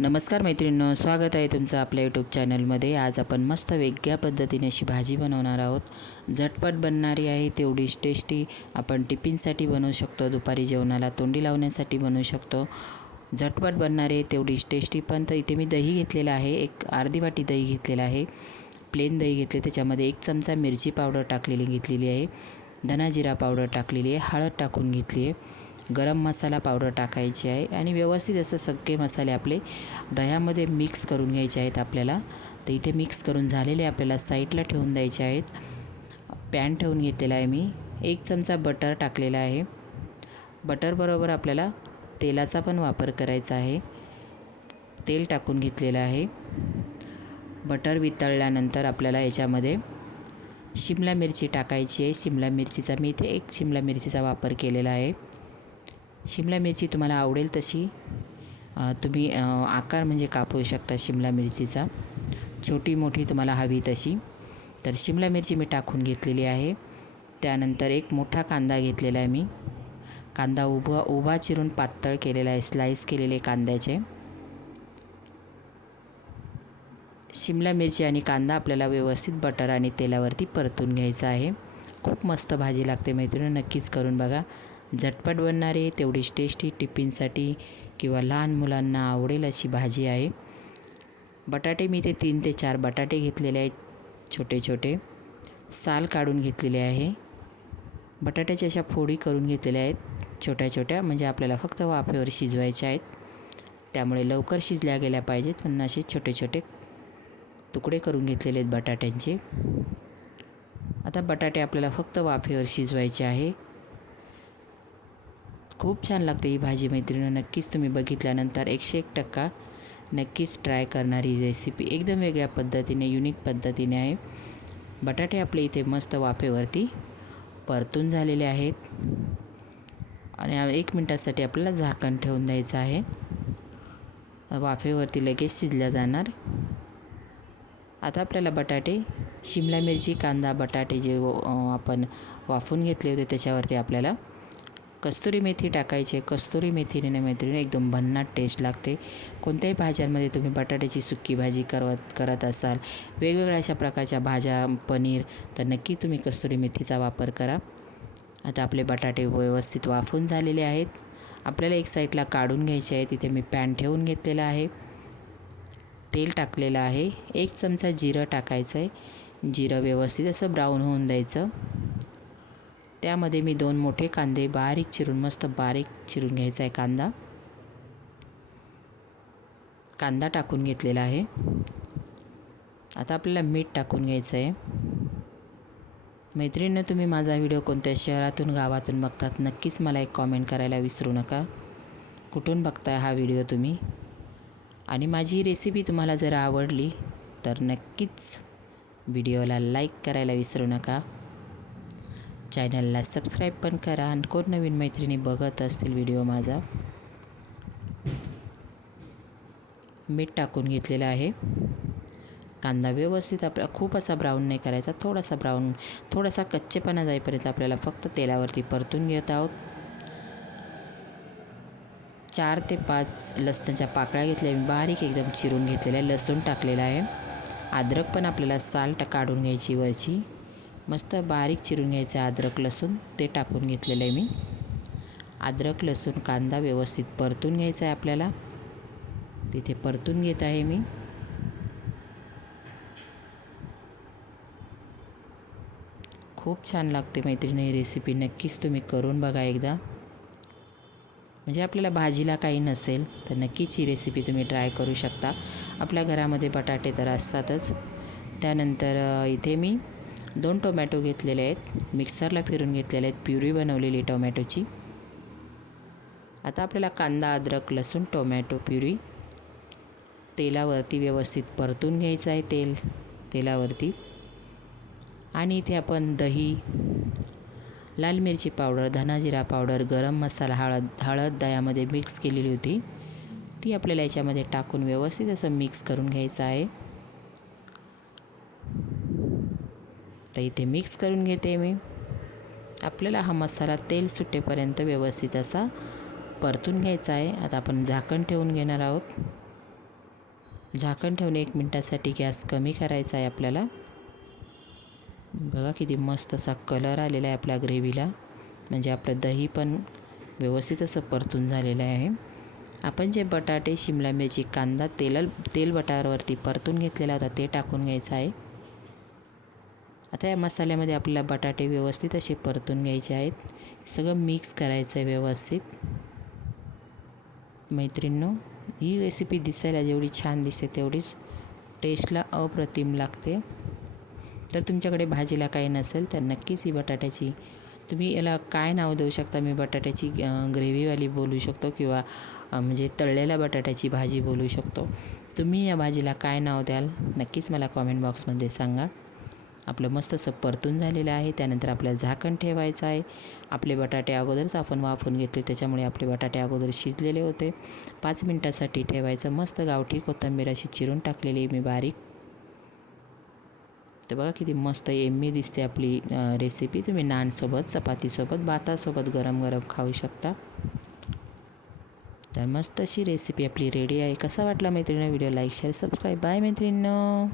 नमस्कार मैत्रिणींनो स्वागत आहे तुमचं आपल्या यूट्यूब चॅनलमध्ये आज आपण मस्त वेगळ्या पद्धतीने अशी भाजी बनवणार आहोत. झटपट बनणारी आहे तेवढीच टेस्टी आपण टिफिनसाठी बनवू शकतो दुपारी जेवणाला तोंडी लावण्यासाठी बनवू शकतो. झटपट बनणारी आहे तेवढीच टेस्टी पण तर इथे मी दही घेतलेलं आहे एक अर्धी वाटी दही घेतलेलं आहे. प्लेन दही घेतले त्याच्यामध्ये एक चमचा मिरची पावडर टाकलेली घेतलेली आहे. धना जिरा पावडर टाकलेली आहे हळद टाकून घेतली आहे. गरम मसाला पावडर टाकायची आहे आणि व्यवस्थित असं सगळे मसाले आपले दह्यामध्ये मिक्स करून घ्यायचे आहेत आपल्याला. तर इथे मिक्स करून झालेले आपल्याला साईडला ठेवून द्यायचे आहेत. पॅन ठेवून घेतलेला आहे मी. एक चमचा बटर टाकलेला आहे. बटरबरोबर आपल्याला तेलाचा पण वापर करायचा आहे. तेल टाकून घेतलेलं आहे. बटर वितळल्यानंतर आपल्याला याच्यामध्ये शिमला मिरची टाकायची आहे. शिमला मिरचीचा मी इथे एक शिमला मिरचीचा वापर केलेला आहे. शिमला मिरची तुम्हाला आवडेल तशी. तुम्ही आकार म्हणजे कापू शकता शिमला मिरचीचा. छोटी मोठी तुम्हाला हवी तशी. तर शिमला मिरची मी टाकून घेतलेली आहे. त्यानंतर एक मोठा कांदा घेतलेला आहे मी. कांदा उभा उभा चिरून पातळ केलेला आहे स्लाईस केलेले कांद्याचे. शिमला मिरची आणि कांदा आपल्याला व्यवस्थित बटर आणि तेलावरती परतून घ्यायचा आहे. खूप मस्त भाजी लागते मैत्रिणी नक्कीच करून बघा. झटपट बनणारे तेवढीच टेस्टी टिफिनसाठी किंवा लहान मुलांना आवडेल अशी भाजी आहे. बटाटे मी ते तीन ते चार बटाटे घेतलेले आहेत छोटे छोटे साल काढून घेतलेले आहे. बटाट्याच्या अशा फोडी करून घेतलेल्या आहेत छोट्या छोट्या म्हणजे आपल्याला फक्त वाफेवर शिजवायच्या आहेत. त्यामुळे लवकर शिजल्या गेल्या पाहिजेत पण असे छोटे छोटे तुकडे करून घेतलेले आहेत बटाट्यांचे. आता बटाटे आपल्याला फक्त वाफेवर शिजवायचे आहे. खूप छान लागते ही भाजी मैत्रिणी नक्कीच तुम्ही बघितल्यानंतर एकशे एक टक्का नक्कीच ट्राय करणारी रेसिपी एकदम वेगळ्या पद्धतीने युनिक पद्धतीने आहे. बटाटे आपले इथे मस्त वाफेवरती परतून झालेले आहेत. आणि एक मिनटासाठी आपल्याला झाकण ठेवून द्यायचं आहे. वाफेवरती लगेच शिजल्या जाणार. आता आपल्याला बटाटे शिमला मिरची कांदा बटाटे जे आपण वाफून घेतले होते त्याच्यावरती आपल्याला कस्तुरी मेथी टाकायची कस्तुरी मेथीने मैत्रिणी एकदम भन्नाट टेस्ट लागते. कोणत्याही भाज्यांमध्ये तुम्ही बटाट्याची सुक्की भाजी करत करत असाल वेगवेगळ्या अशा प्रकारच्या भाज्या पनीर तर नक्की तुम्ही कस्तुरी मेथीचा वापर करा. आता आपले बटाटे व्यवस्थित वाफून झालेले आहेत. आपल्याला एक साईडला काढून घ्यायचे आहे. तिथे मी पॅन ठेवून घेतलेलं आहे. तेल टाकलेलं आहे. एक चमचा जिरं टाकायचं आहे. जिरं व्यवस्थित असं ब्राऊन होऊन द्यायचं. त्यामध्ये मी दोन मोठे कांदे बारीक चिरून मस्त बारीक चिरून घ्यायचा आहे कांदा. कांदा टाकून घेतलेला आहे. आता आपल्याला मीठ टाकून घ्यायचं आहे मैत्रिणीनं तुम्ही माझा व्हिडिओ कोणत्या शहरातून गावातून बघतात नक्कीच मला एक कॉमेंट करायला विसरू नका. कुठून बघताय हा व्हिडिओ तुम्ही? आणि माझी रेसिपी तुम्हाला जर आवडली तर नक्कीच व्हिडिओला लाईक करायला विसरू नका. चॅनलला सबस्क्राईब पण करा आणि कोण नवीन मैत्रिणी बघत असतील व्हिडिओ माझा मीठ टाकून घेतलेलं आहे. कांदा व्यवस्थित आपला खूप असा ब्राऊन नाही करायचा थोडासा ब्राऊन थोडासा कच्चेपणा जाईपर्यंत आपल्याला फक्त तेलावरती परतून घेत आहोत. चार ते पाच लसणाच्या पाकळ्या घेतल्या मी बारीक एकदम चिरून घेतलेल्या लसूण टाकलेला आहे. अद्रक पण आपल्याला साल्ट काढून घ्यायची वरची. मस्त बारीक चिरून घ्यायचं आहे अद्रक लसूण ते टाकून घेतलेलं आहे मी. अद्रक लसूण कांदा व्यवस्थित परतून घ्यायचा आहे आपल्याला. तिथे परतून घेत आहे मी. खूप छान लागते मैत्रिणी ही रेसिपी नक्कीच तुम्ही करून बघा एकदा. म्हणजे आपल्याला भाजीला काही नसेल तर नक्कीच ही रेसिपी तुम्ही ट्राय करू शकता. आपल्या घरामध्ये बटाटे तर असतातच. त्यानंतर इथे मी दोन टोमॅटो घेतलेले आहेत. मिक्सरला फिरून घेतलेले आहेत. प्युरी बनवलेली टोमॅटोची. आता आपल्याला कांदा अद्रक लसूण टोमॅटो प्युरी तेलावरती व्यवस्थित परतून घ्यायचं आहे तेल तेलावरती. आणि इथे आपण दही लाल मिरची पावडर धनाजिरा पावडर गरम मसाला हळद हळद दह्यामध्ये मिक्स केलेली होती. ती आपल्याला याच्यामध्ये टाकून व्यवस्थित असं मिक्स करून घ्यायचं आहे. आता इथे मिक्स करून घेते मी. आपल्याला हा मसाला तेल सुटेपर्यंत व्यवस्थित असा परतून घ्यायचा आहे. आता आपण झाकण ठेवून घेणार आहोत. झाकण ठेवून एक मिनटासाठी गॅस कमी करायचा आहे आपल्याला. बघा किती मस्त असा कलर आलेला आहे आपल्या ग्रेव्हीला. म्हणजे आपलं दही पण व्यवस्थित असं परतून झालेलं आहे. आपण जे बटाटे शिमला मिरची कांदा तेल तेल बटारवरती परतून घेतलेला होता ते टाकून घ्यायचं आहे. आता या मसाल्यामध्ये आपल्याला बटाटे व्यवस्थित असे परतून घ्यायचे आहेत. सगळं मिक्स करायचं आहे व्यवस्थित. मैत्रिणींनो ही रेसिपी दिसायला जेवढी छान दिसते तेवढीच टेस्टला अप्रतिम लागते. तर तुमच्याकडे भाजीला काही नसेल तर नक्कीच ही बटाट्याची तुम्ही याला काय नाव देऊ शकता मी बटाट्याची ग्रेव्हीवाली बोलू शकतो किंवा म्हणजे तळलेल्या बटाट्याची भाजी बोलू शकतो. तुम्ही या भाजीला काय नाव द्याल नक्कीच मला कॉमेंट बॉक्समध्ये सांगा. आपलं मस्त असं परतून झालेलं आहे. त्यानंतर आपल्याला झाकण ठेवायचं आहे. आपले बटाटे अगोदरच आपण वाफून घेतले. त्याच्यामुळे आपले बटाटे अगोदर शिजलेले होते. पाच मिनटासाठी ठेवायचं. मस्त गावठी कोथिंबीर अशी चिरून टाकलेली मी बारीक. तर बघा किती मस्त एम्मी दिसते आपली रेसिपी तुम्ही नानसोबत चपातीसोबत भातासोबत गरम गरम खाऊ शकता. तर मस्त अशी रेसिपी आपली रेडी आहे. कसा वाटला मैत्रिणी video like share subscribe bye मैत्रिणींनो.